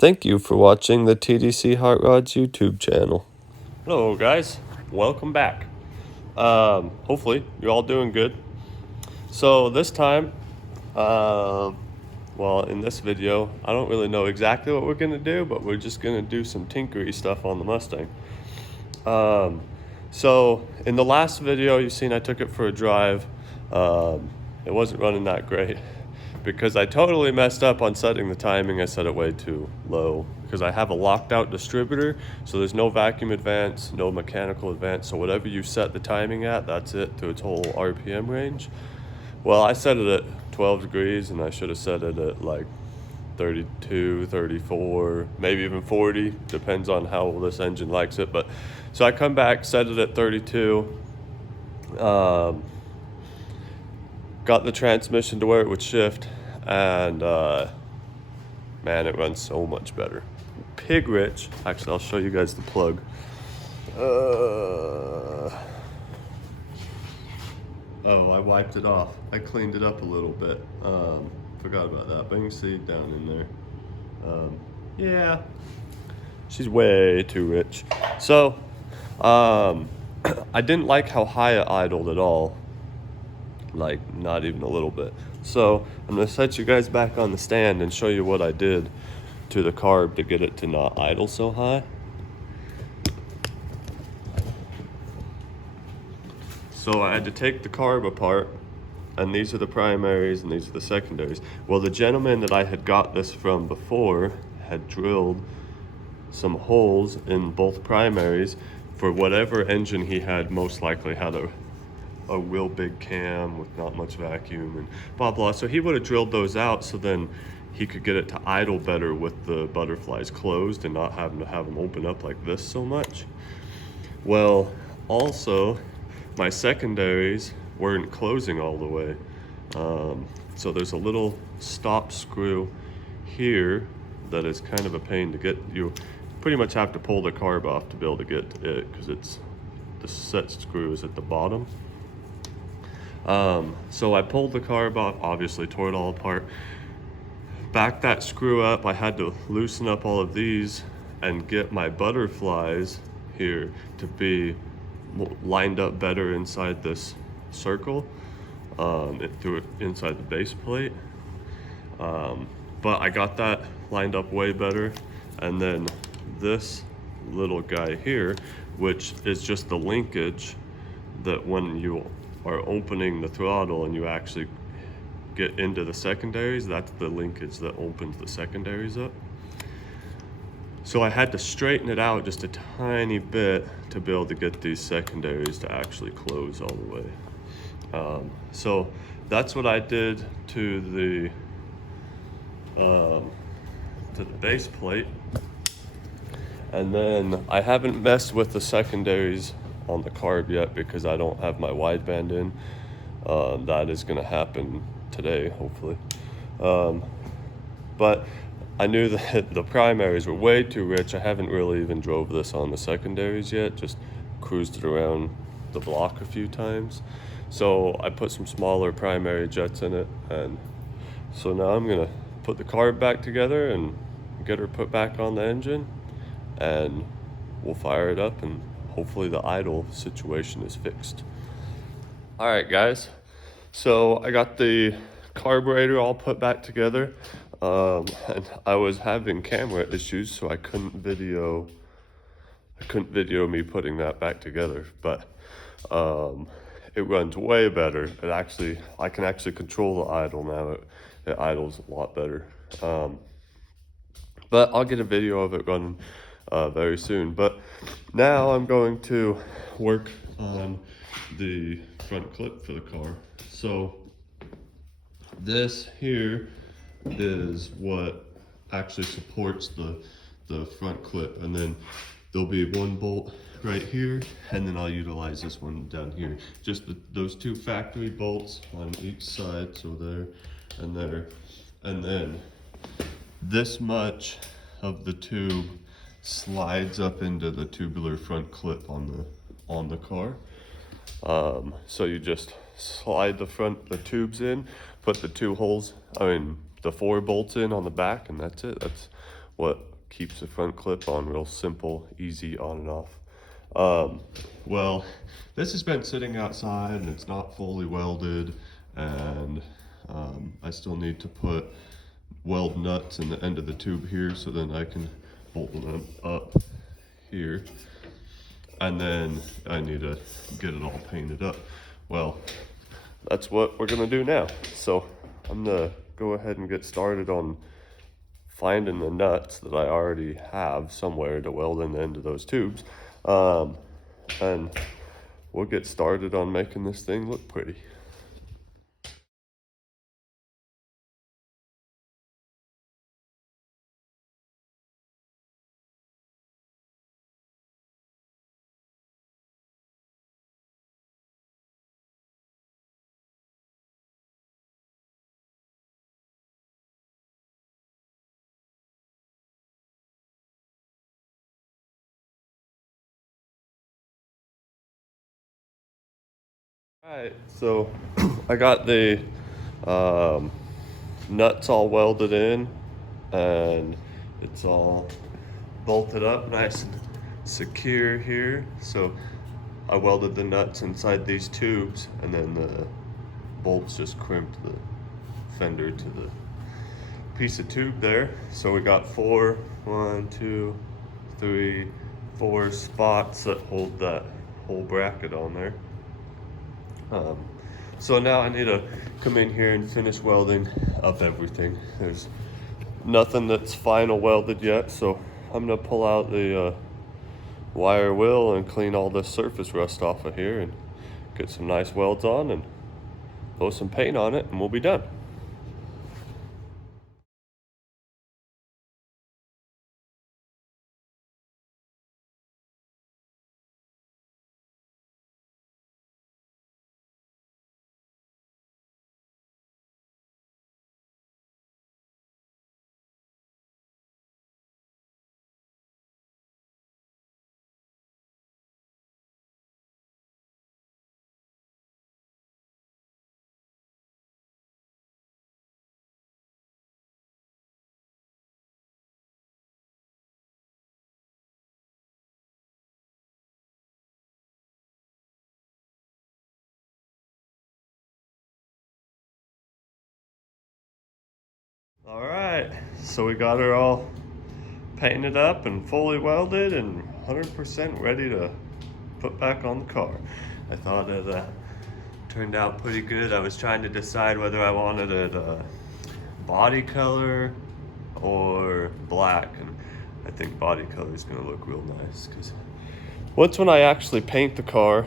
Thank you for watching the TDC Hot Rods YouTube channel. Hello guys, welcome back. Hopefully you're all doing good. So this time, well in this video, I don't really know exactly what we're gonna do, but we're just gonna do some tinkery stuff on the Mustang. So in the last video you've seen I took it for a drive. It wasn't running that great because I totally messed up on setting the timing. I set it way too low because I have a locked out distributor, so there's no vacuum advance, no mechanical advance, so whatever you set the timing at, that's it to its whole RPM range. Well, I set it at 12 degrees and I should have set it at like 32, 34, maybe even 40, depends on how this engine likes it. But so I come back, set it at 32, got the transmission to where it would shift, and man, it runs so much better. Pig rich. Actually, I'll show you guys the plug. Oh, I wiped it off. I cleaned it up a little bit. Forgot about that, but you can see it down in there. Yeah, she's way too rich. So, I didn't like how high it idled at all. Like, not even a little bit. So I'm gonna set you guys back on the stand and show you what I did to the carb to get it to not idle so high. So I had to take the carb apart, and these are the primaries and these are the secondaries. Well, the gentleman that I had got this from before had drilled some holes in both primaries for whatever engine he had. Most likely had a real big cam with not much vacuum and blah blah, so he would have drilled those out so then he could get it to idle better with the butterflies closed and not having to have them open up like this so much. Well, also my secondaries weren't closing all the way, so there's a little stop screw here that is kind of a pain to get. You pretty much have to pull the carb off to be able to get to it because it's the set screw is at the bottom. So I pulled the carb off, obviously tore it all apart, backed that screw up. I had to loosen up all of these and get my butterflies here to be lined up better inside this circle, inside the base plate. But I got that lined up way better. And then this little guy here, which is just the linkage that when you are opening the throttle and you actually get into the secondaries, that's the linkage that opens the secondaries up. So I had to straighten it out just a tiny bit to be able to get these secondaries to actually close all the way. So that's what I did to the base plate. And then I haven't messed with the secondaries on the carb yet because I don't have my wideband in. That is going to happen today, hopefully. But I knew that the primaries were way too rich. I haven't really even drove this on the secondaries yet, just cruised it around the block a few times. So I put some smaller primary jets in it, and so now I'm gonna put the carb back together and get her put back on the engine, and we'll fire it up and hopefully the idle situation is fixed. All right, guys. So I got the carburetor all put back together, and I was having camera issues, so I couldn't video me putting that back together. But it runs way better. I can actually control the idle now. It idles a lot better. But I'll get a video of it running very soon. But now I'm going to work on the front clip for the car. So this here is what actually supports the front clip, and then there'll be one bolt right here, and then I'll utilize this one down here. Just those two factory bolts on each side, so there and there, and then this much of the tube slides up into the tubular front clip on the car. So you just slide the tubes in, put the 4 bolts in on the back, and that's it. That's what keeps the front clip on. Real simple, easy on and off. Well, this has been sitting outside and it's not fully welded, and I still need to put weld nuts in the end of the tube here so then I can bolt them up here, and then I need to get it all painted up. Well, that's what we're gonna do now. So I'm gonna go ahead and get started on finding the nuts that I already have somewhere to weld in the end of those tubes, and we'll get started on making this thing look pretty. Alright, so I got the nuts all welded in, and it's all bolted up nice and secure here. So I welded the nuts inside these tubes, and then the bolts just crimped the fender to the piece of tube there. So we got 4 spots that hold that whole bracket on there. So now I need to come in here and finish welding up everything. There's nothing that's final welded yet, so I'm gonna pull out the wire wheel and clean all this surface rust off of here and get some nice welds on and throw some paint on it, and we'll be done. All right, so we got her all painted up and fully welded and 100% ready to put back on the car. I thought it turned out pretty good. I was trying to decide whether I wanted it body color or black, and I think body color is gonna look real nice, because once when I actually paint the car,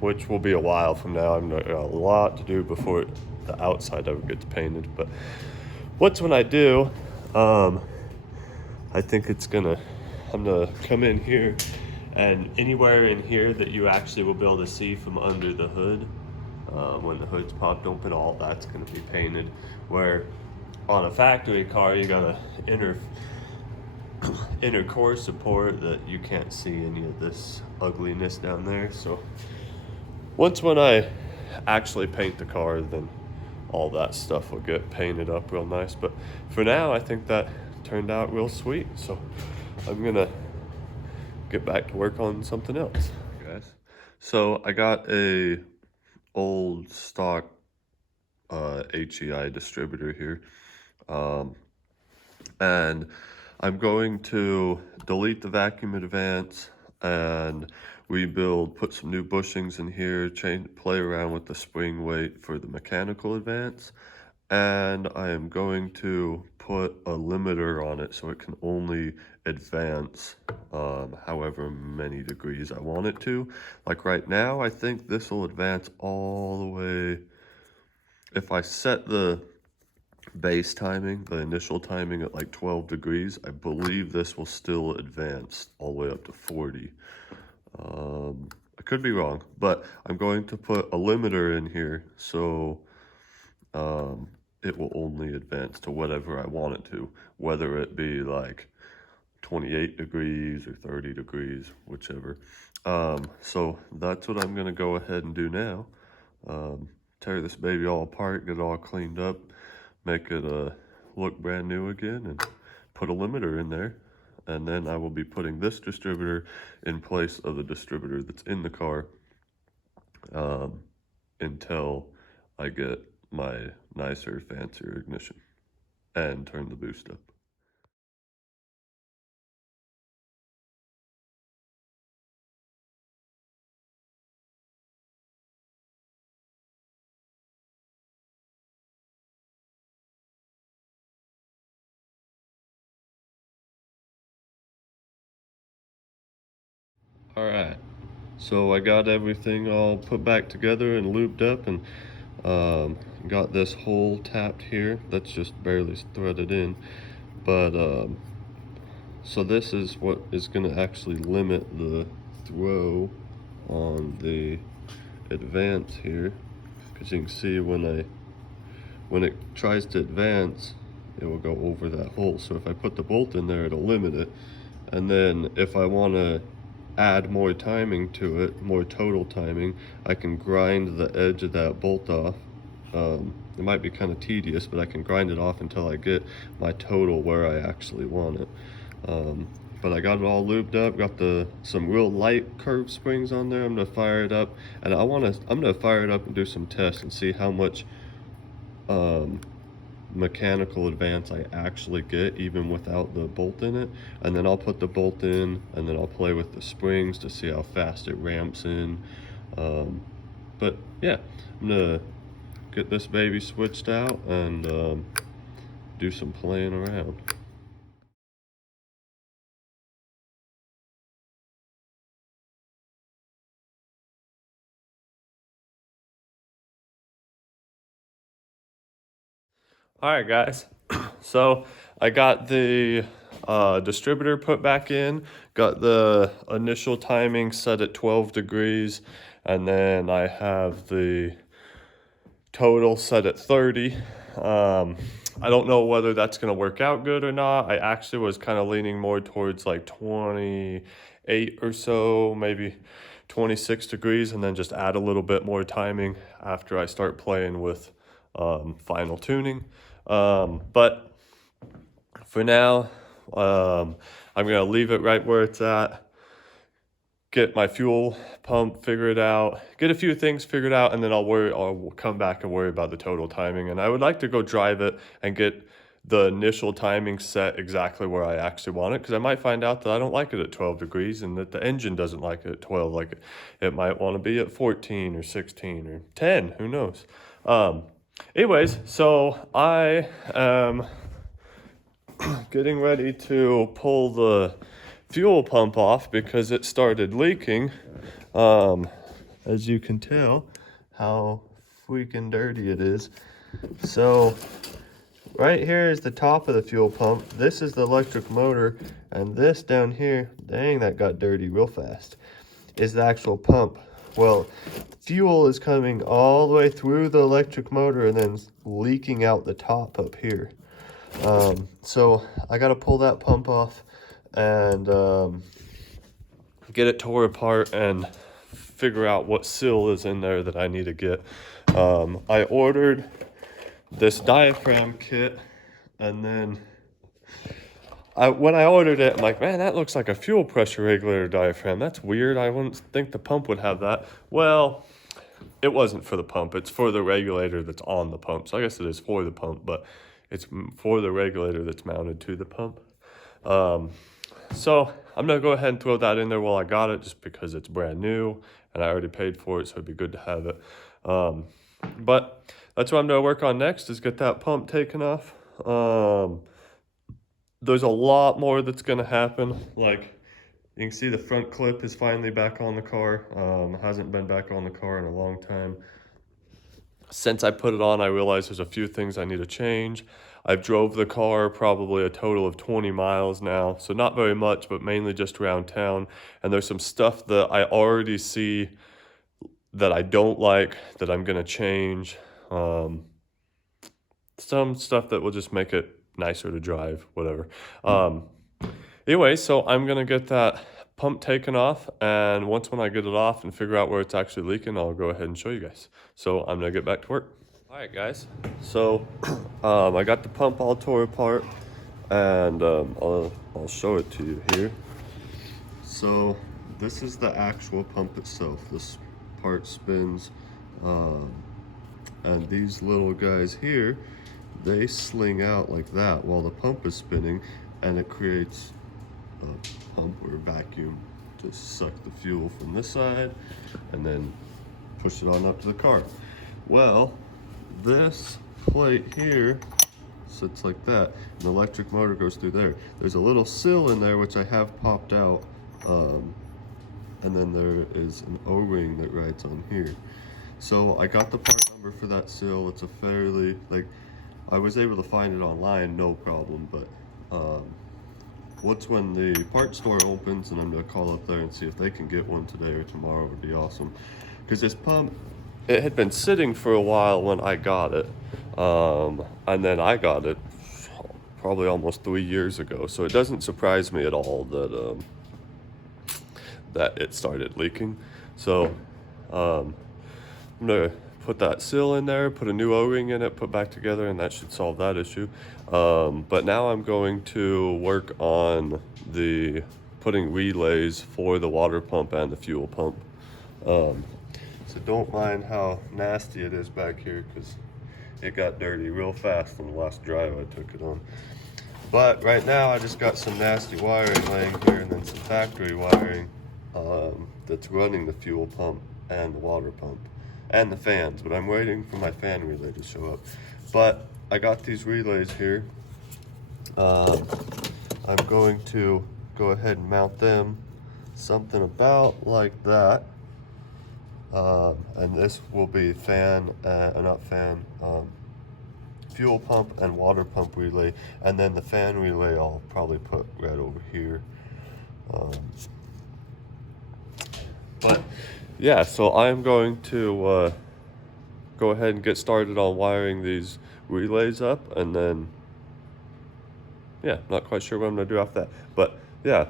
which will be a while from now, I've got a lot to do before the outside ever gets painted, but once when I do, I think I'm gonna come in here, and anywhere in here that you actually will be able to see from under the hood, when the hood's popped open, all that's gonna be painted. Where on a factory car, you got an inner core support that you can't see any of this ugliness down there. So once when I actually paint the car, then all that stuff will get painted up real nice. But for now, I think that turned out real sweet. So I'm gonna get back to work on something else, guys. So I got a old stock HEI distributor here, and I'm going to delete the vacuum advance and rebuild, put some new bushings in here, play around with the spring weight for the mechanical advance, and I am going to put a limiter on it so it can only advance however many degrees I want it to. Like right now, I think this will advance all the way. If I set the base timing, the initial timing at like 12 degrees, I believe this will still advance all the way up to 40. I could be wrong, but I'm going to put a limiter in here so it will only advance to whatever I want it to, whether it be like 28 degrees or 30 degrees, whichever. So that's what I'm gonna go ahead and do now. Tear this baby all apart, get it all cleaned up, make it look brand new again, and put a limiter in there, and then I will be putting this distributor in place of the distributor that's in the car until I get my nicer, fancier ignition and turn the boost up. All right, so I got everything all put back together and lubed up, and got this hole tapped here that's just barely threaded in, but so this is what is going to actually limit the throw on the advance here, because you can see when it tries to advance, it will go over that hole. So if I put the bolt in there, it'll limit it. And then if I want to add more timing to it, more total timing, I can grind the edge of that bolt off. It might be kind of tedious, but I can grind it off until I get my total where I actually want it. But I got it all lubed up, got some real light curved springs on there. I'm gonna fire it up, and I'm gonna fire it up and do some tests and see how much mechanical advance I actually get even without the bolt in it. And then I'll put the bolt in, and then I'll play with the springs to see how fast it ramps in. But yeah, I'm gonna get this baby switched out and do some playing around. All right, guys. So I got the distributor put back in, got the initial timing set at 12 degrees, and then I have the total set at 30. I don't know whether that's going to work out good or not. I actually was kind of leaning more towards like 28 or so, maybe 26 degrees, and then just add a little bit more timing after I start playing with final tuning. But for now, I'm gonna leave it right where it's at, get my fuel pump figured out, get a few things figured out, and then I'll come back and worry about the total timing. And I would like to go drive it and get the initial timing set exactly where I actually want it, because I might find out that I don't like it at 12 degrees and that the engine doesn't like it at 12, like it might want to be at 14 or 16 or 10, who knows. Anyways, so I am getting ready to pull the fuel pump off because it started leaking. As you can tell how freaking dirty it is. So right here is the top of the fuel pump. This is the electric motor, and this down here, dang, that got dirty real fast, is the actual pump. Well, fuel is coming all the way through the electric motor and then leaking out the top up here. So I got to pull that pump off and get it tore apart and figure out what seal is in there that I need to get. I ordered this diaphragm kit, and then when I ordered it, I'm like, man, that looks like a fuel pressure regulator diaphragm. That's weird. I wouldn't think the pump would have that. Well, it wasn't for the pump. It's for the regulator that's on the pump. So I guess it is for the pump, but it's for the regulator that's mounted to the pump. So I'm going to go ahead and throw that in there while I got it, just because it's brand new and I already paid for it, so it'd be good to have it. But that's what I'm going to work on next, is get that pump taken off. There's a lot more that's going to happen. Like, you can see the front clip is finally back on the car. Hasn't been back on the car in a long time. Since I put it on, I realized there's a few things I need to change. I've drove the car probably a total of 20 miles now, so not very much, but mainly just around town. And there's some stuff that I already see that I don't like that I'm going to change. Some stuff that will just make it nicer to drive, whatever. Anyway, so I'm going to get that pump taken off, and when I get it off and figure out where it's actually leaking, I'll go ahead and show you guys. So I'm going to get back to work. All right, guys. So I got the pump all tore apart. and I'll show it to you here. So this is the actual pump itself. This part spins, and these little guys here, they sling out like that while the pump is spinning, and it creates a pump or a vacuum to suck the fuel from this side and then push it on up to the car. Well, this plate here sits like that. An electric motor goes through there. There's a little sill in there which I have popped out, and then there is an O-ring that rides on here. So I got the part number for that sill. It's a fairly, like, I was able to find it online, no problem, but once when the part store opens, and I'm gonna call up there and see if they can get one today or tomorrow, would be awesome. Because this pump, it had been sitting for a while when I got it, and then I got it probably almost 3 years ago. So it doesn't surprise me at all that that it started leaking. So I'm gonna put that seal in there, put a new O-ring in it, put back together, and that should solve that issue. But now I'm going to work on the putting relays for the water pump and the fuel pump. So don't mind how nasty it is back here, because it got dirty real fast on the last drive I took it on. But right now I just got some nasty wiring laying here, and then some factory wiring that's running the fuel pump and the water pump and the fans, but I'm waiting for my fan relay to show up. But I got these relays here. I'm going to go ahead and mount them something about like that. And this will be fuel pump and water pump relay, and then the fan relay I'll probably put right over here. But yeah, so I'm going to go ahead and get started on wiring these relays up, and then yeah, not quite sure what I'm gonna do after that, but yeah,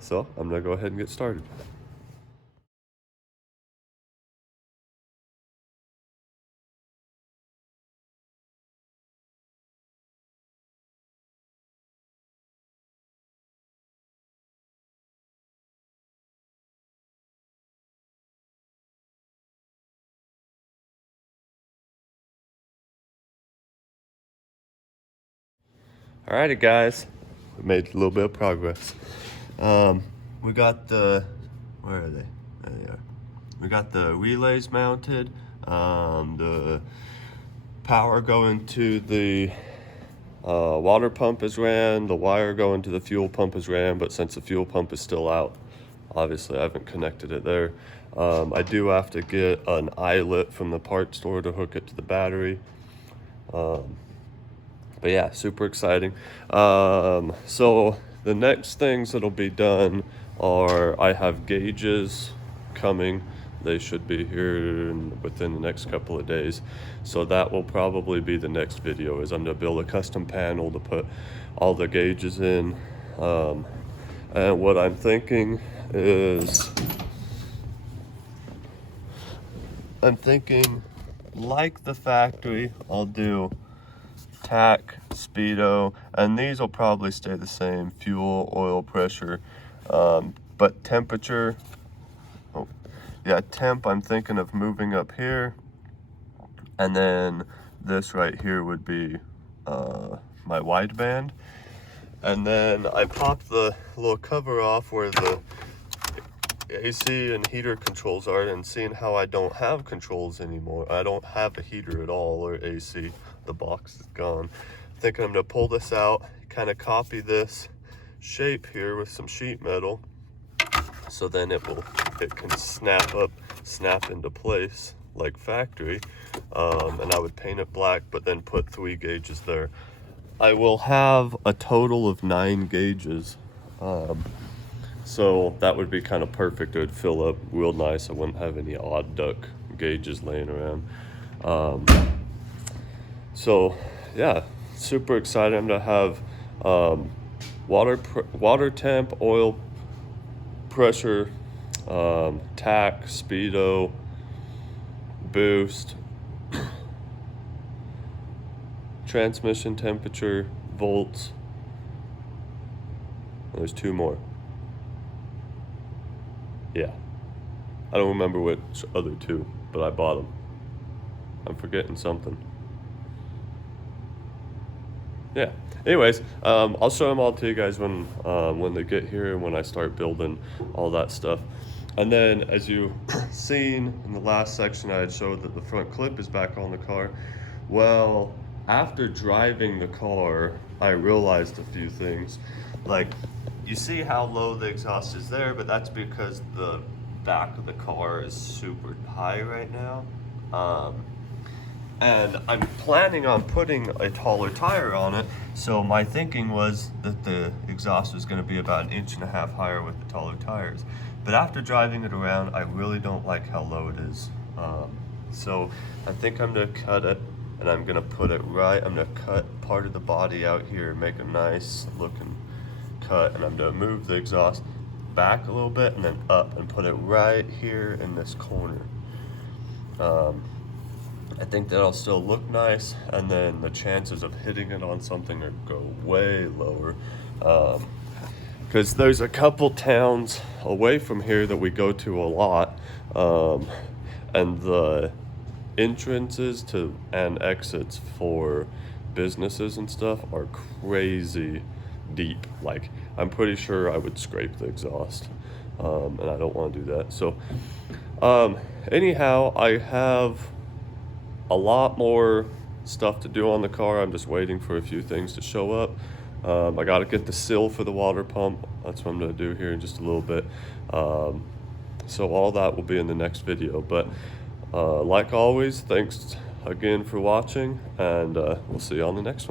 so I'm gonna go ahead and get started. Alrighty guys, we made a little bit of progress. We got the, where are they? There they are. We got the relays mounted, the power going to the water pump is ran, the wire going to the fuel pump is ran, but since the fuel pump is still out, obviously I haven't connected it there. I do have to get an eyelet from the part store to hook it to the battery. But yeah, super exciting. So the next things that'll be done are, I have gauges coming. They should be here within the next couple of days. So that will probably be the next video, is I'm gonna build a custom panel to put all the gauges in. And what I'm thinking is, like the factory, I'll do tack, speedo, and these will probably stay the same, fuel, oil pressure, but temperature, temp I'm thinking of moving up here, and then this right here would be my wideband. And then I popped the little cover off where the AC and heater controls are, and seeing how I don't have controls anymore, I don't have a heater at all or AC, the box is gone. Thinking I'm gonna pull this out, kind of copy this shape here with some sheet metal, so then it can snap into place like factory, and I would paint it black, but then put 3 gauges there. I will have a total of 9 gauges, so that would be kind of perfect. It would fill up real nice. I wouldn't have any odd duck gauges laying around. So yeah, super excited. I'm gonna have water temp, oil pressure, tack, speedo, boost, transmission temperature, volts, There's 2 more. Yeah. I don't remember which other 2, but I bought them. I'm forgetting something. Yeah. Anyways, I'll show them all to you guys when they get here and when I start building all that stuff. And then, as you seen in the last section, I had showed that the front clip is back on the car. Well, after driving the car, I realized a few things. Like, you see how low the exhaust is there, but that's because the back of the car is super high right now. And I'm planning on putting a taller tire on it, so my thinking was that the exhaust was going to be about 1.5 inches higher with the taller tires. But after driving it around, I really don't like how low it is. So I think I'm going to cut it, and I'm going to put it right, I'm going to cut part of the body out here, make a nice looking cut, and I'm going to move the exhaust back a little bit and then up and put it right here in this corner. I think that'll still look nice, and then the chances of hitting it on something are go way lower. Because there's a couple towns away from here that we go to a lot, and the entrances to and exits for businesses and stuff are crazy deep. Like, I'm pretty sure I would scrape the exhaust, and I don't want to do that. So anyhow, I have a lot more stuff to do on the car. I'm just waiting for a few things to show up. I got to get the sill for the water pump. That's what I'm going to do here in just a little bit. So all that will be in the next video. But like always, thanks again for watching, and we'll see you on the next one.